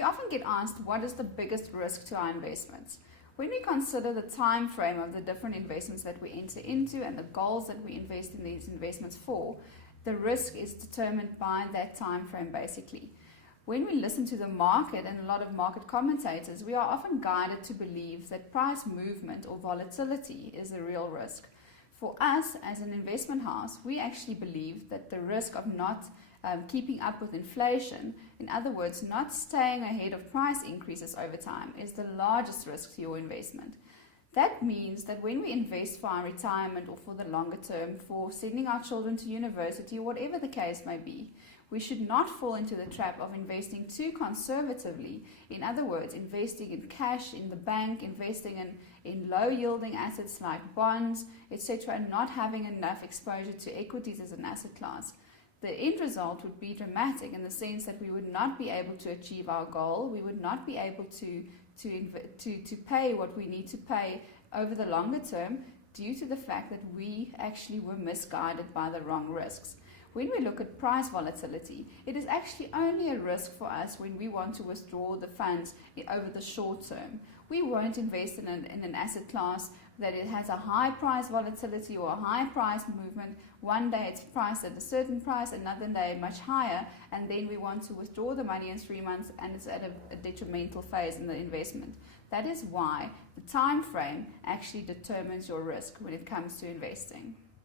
We often get asked, what is the biggest risk to our investments? When we consider the time frame of the different investments that we enter into and the goals that we invest in these investments for, the risk is determined by that time frame basically. When we listen to the market and a lot of market commentators, we are often guided to believe that price movement or volatility is a real risk. For us as an investment house, we actually believe that the risk of not keeping up with inflation, in other words, not staying ahead of price increases over time, is the largest risk to your investment. That means that when we invest for our retirement or for the longer term, for sending our children to university or whatever the case may be, we should not fall into the trap of investing too conservatively. In other words, investing in cash in the bank, investing in low-yielding assets like bonds, etc., and not having enough exposure to equities as an asset class. The end result would be dramatic in the sense that we would not be able to achieve our goal. We would not be able to pay what we need to pay over the longer term due to the fact that we actually were misguided by the wrong risks. When we look at price volatility, it is actually only a risk for us when we want to withdraw the funds over the short term. We won't invest in an asset class that it has a high price volatility or a high price movement. One day it's priced at a certain price, another day much higher, and then we want to withdraw the money in 3 months and it's at a detrimental phase in the investment. That is why the time frame actually determines your risk when it comes to investing.